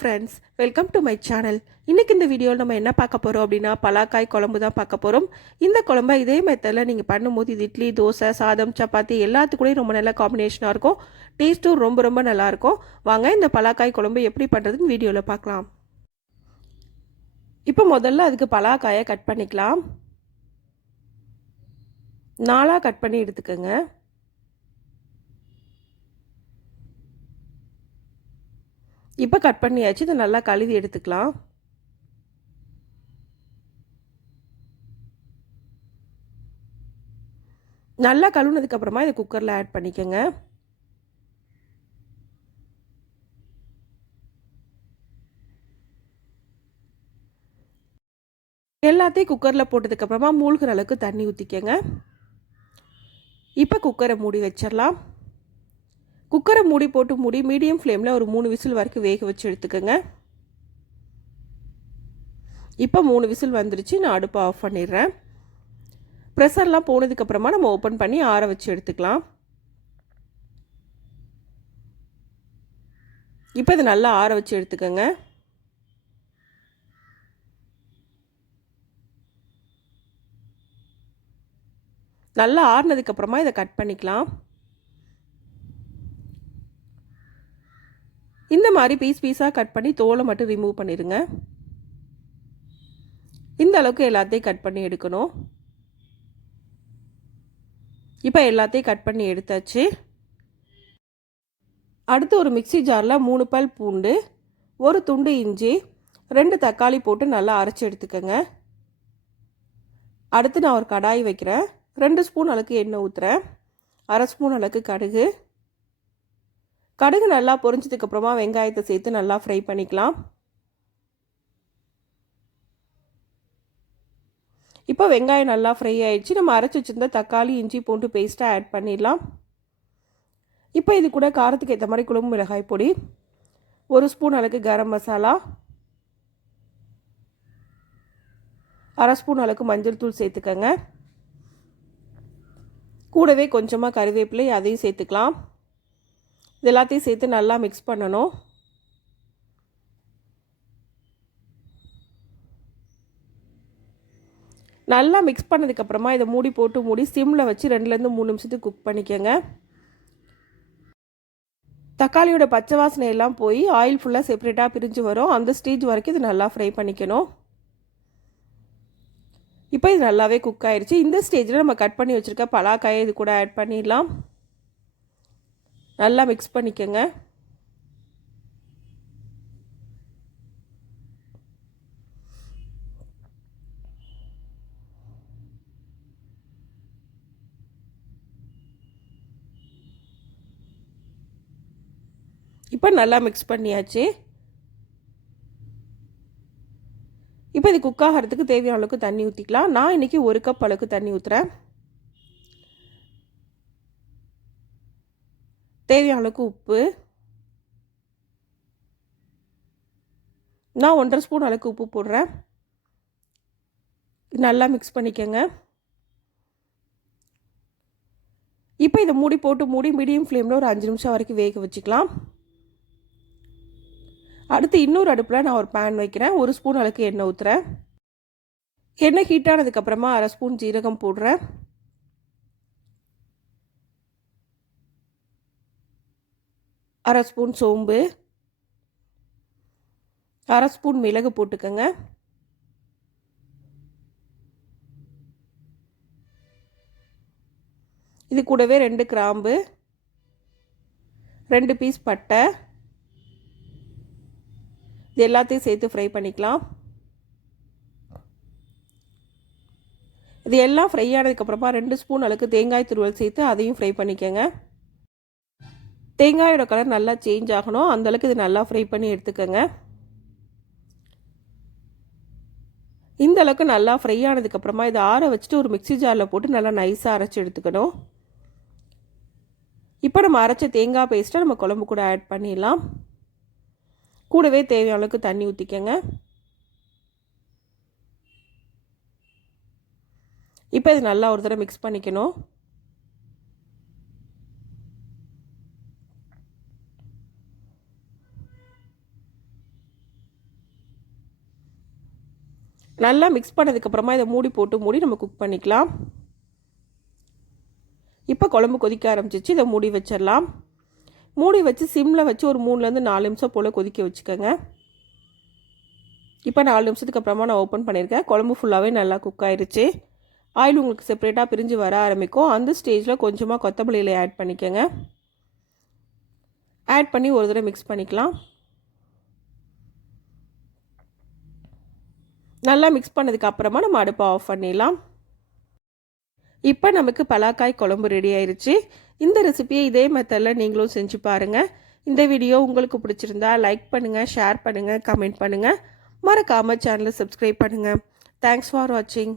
friends, welcome to my channel. இன்னைக்கு இந்த வீடியோல நம்ம என்ன பார்க்க போறோம் அப்படினா பலாக்காய் குழம்பு தான் பார்க்க போறோம். இந்த குழம்பை இதே மெத்தட்ல நீங்க பண்ணும்போது இது இட்லி, தோசை, சாதம், சப்பாத்தி எல்லாத்துக்கூடயும் ரொம்ப நல்ல காம்பினேஷனா இருக்கும். டேஸ்டும் ரொம்ப நல்லா இருக்கும். வாங்க இந்த பலாக்காய் குழம்பு எப்படி பண்றதுன்னு வீடியோல பார்க்கலாம். இப்போ முதல்ல அதுக்கு பலாக்காயை கட் பண்ணிக்கலாம். நாலா கட் பண்ணி எடுத்துக்கங்க. இப்போ கட் பண்ணியாச்சு. இதை நல்லா கழுவி எடுத்துக்கலாம். நல்லா கழுவுனதுக்கு அப்புறமா இதை குக்கரில் ஆட் பண்ணிக்கோங்க. எல்லாத்தையும் குக்கரில் போட்டதுக்கப்புறமா மூழ்கிற அளவுக்கு தண்ணி ஊற்றிக்கங்க. இப்போ குக்கரை மூடி வச்சிடலாம். குக்கரை மூடி போட்டு மீடியம் ஃப்ளேமில் ஒரு 3 விசில் வரைக்கும் வேக வச்சு எடுத்துக்கோங்க. இப்போ 3 விசில் வந்துருச்சு. நான் அடுப்பை ஆஃப் பண்ணிடுறேன். ப்ரெஷர்லாம் போனதுக்கப்புறமா நம்ம ஓப்பன் பண்ணி ஆற வச்சு எடுத்துக்கலாம். இப்போ இதை நல்லா ஆற வச்சு எடுத்துக்கோங்க. நல்லா ஆறினதுக்கப்புறமா இதை கட் பண்ணிக்கலாம். இந்த மாதிரி பீஸாக கட் பண்ணி தோலை மட்டும் ரிமூவ் பண்ணிடுங்க. இந்த அளவுக்கு எல்லாத்தையும் கட் பண்ணி எடுக்கணும். இப்போ எல்லாத்தையும் கட் பண்ணி எடுத்தாச்சு. அடுத்து ஒரு மிக்ஸி ஜாரில் 3 பல் பூண்டு, 1 துண்டு இஞ்சி, 2 தக்காளி போட்டு நல்லா அரைச்சி எடுத்துக்கோங்க. அடுத்து நான் ஒரு கடாய் வைக்கிறேன். 2 ஸ்பூன் அளவுக்கு எண்ணெய் ஊற்றுறேன். 1/2 ஸ்பூன் அளவுக்கு கடுகு. கடுகு நல்லா பொரிஞ்சதுக்கப்புறமா வெங்காயத்தை சேர்த்து நல்லா ஃப்ரை பண்ணிக்கலாம். இப்போ வெங்காயம் நல்லா ஃப்ரை ஆயிடுச்சு. நம்ம அரைச்சி வச்சிருந்த தக்காளி, இஞ்சி, பூண்டு பேஸ்ட்டை ஆட் பண்ணிடலாம். இப்போ இது கூட காரத்துக்கு ஏற்ற மாதிரி குழம்பு மிளகாய் பொடி, 1 ஸ்பூன் அளவுக்கு கரம் மசாலா, 1/2 ஸ்பூன் அளவுக்கு மஞ்சள் தூள் சேர்த்துக்கங்க. கூடவே கொஞ்சமாக கறிவேப்பிலை அதையும் சேர்த்துக்கலாம். இது எல்லாத்தையும் சேர்த்து நல்லா மிக்ஸ் பண்ணணும். நல்லா மிக்ஸ் பண்ணதுக்கப்புறமா இதை மூடி சிம்மில் வச்சு 2லேருந்து 3 நிமிஷத்துக்கு குக் பண்ணிக்கோங்க. தக்காளியோட பச்சை வாசனை எல்லாம் போய் ஆயில் ஃபுல்லாக செப்பரேட்டாக பிரிஞ்சு வரும். அந்த ஸ்டேஜ் வரைக்கும் இது நல்லா ஃப்ரை பண்ணிக்கணும். இப்போ இது நல்லாவே குக் ஆயிடுச்சு. இந்த ஸ்டேஜில் நம்ம கட் பண்ணி வச்சுருக்க பலாக்காயை இது கூட ஆட் பண்ணிடலாம். நல்லா மிக்ஸ் பண்ணிக்கோங்க. இப்போ நல்லா மிக்ஸ் பண்ணியாச்சு. இப்போ இது குக் ஆகிறதுக்கு தேவையான அளவுக்கு தண்ணி ஊற்றிக்கலாம். நான் இன்றைக்கி 1 கப் அளவுக்கு தண்ணி ஊற்றுறேன். தேவையான அளவுக்கு உப்பு, நான் 1/2 ஸ்பூன் அளவுக்கு உப்பு போடுறேன். நல்லா மிக்ஸ் பண்ணிக்கோங்க. இப்போ இதை மூடி மீடியம் ஃப்ளேமில் ஒரு 5 நிமிஷம் வரைக்கும் வேக வச்சுக்கலாம். அடுத்து இன்னொரு அடுப்பில் நான் ஒரு பேன் வைக்கிறேன். 1 ஸ்பூன் அளவுக்கு எண்ணெய் ஊற்றுறேன். எண்ணெய் ஹீட் ஆனதுக்கப்புறமா 1/2 ஸ்பூன் ஜீரகம் போடுறேன். 1/2 ஸ்பூன் சோம்பு, 1/2 ஸ்பூன் மிளகு போட்டுக்கோங்க. இது கூடவே 2 கிராம்பு, 2 பீஸ் பட்டை, இது எல்லாத்தையும் சேர்த்து ஃப்ரை பண்ணிக்கலாம். இது எல்லாம் ஃப்ரை ஆனதுக்கப்புறமா 2 ஸ்பூன் அளவுக்கு தேங்காய் துருவல் சேர்த்து அதையும் ஃப்ரை பண்ணிக்கோங்க. தேங்காயோட கலர் நல்லா சேஞ்ச் ஆகணும். அந்தளவுக்கு இது நல்லா ஃப்ரை பண்ணி எடுத்துக்கோங்க. இந்த அளவுக்கு நல்லா ஃப்ரை ஆனதுக்கப்புறமா இதை ஆற வச்சுட்டு ஒரு மிக்ஸி ஜாரில் போட்டு நல்லா நைஸாக அரைச்சி எடுத்துக்கணும். இப்போ நம்ம அரைச்ச தேங்காய் பேஸ்ட்டை நம்ம குழம்பு கூட ஆட் பண்ணிடலாம். கூடவே தேவையான அளவுக்கு தண்ணி ஊற்றிக்கங்க. இப்போ இது நல்லா ஒரு தடவை மிக்ஸ் பண்ணிக்கணும். நல்லா மிக்ஸ் பண்ணதுக்கப்புறமா இதை மூடி நம்ம குக் பண்ணிக்கலாம். இப்போ குழம்பு கொதிக்க ஆரம்பிச்சிச்சு. இதை மூடி வச்சிடலாம். மூடி வச்சு சிம்மில் வச்சு ஒரு 3லேருந்து 4 நிமிஷம் போல் கொதிக்க வச்சுக்கோங்க. இப்போ 4 நிமிஷத்துக்கு அப்புறமா நான் ஓப்பன் பண்ணியிருக்கேன். குழம்பு ஃபுல்லாகவே நல்லா குக் ஆயிடுச்சு. ஆயில் உங்களுக்கு செப்பரேட்டாக பிரிஞ்சு வர ஆரம்பிக்கும். அந்த ஸ்டேஜில் கொஞ்சமாக கொத்தமல்லி இலையை ஆட் பண்ணிக்கோங்க. ஆட் பண்ணி ஒரு தடவை மிக்ஸ் பண்ணிக்கலாம். நல்லா மிக்ஸ் பண்ணதுக்கு அப்புறமா நம்ம அடுப்பை ஆஃப் பண்ணிடலாம். இப்போ நமக்கு பலாக்காய் குழம்பு ரெடி ஆயிடுச்சு. இந்த ரெசிபியை இதே மெத்தடில் நீங்களும் செஞ்சு பாருங்கள். இந்த வீடியோ உங்களுக்கு பிடிச்சிருந்தா லைக் பண்ணுங்கள், ஷேர் பண்ணுங்கள், கமெண்ட் பண்ணுங்கள். மறக்காமல் சேனலை சப்ஸ்கிரைப் பண்ணுங்கள். தேங்க்ஸ் ஃபார் வாட்சிங்.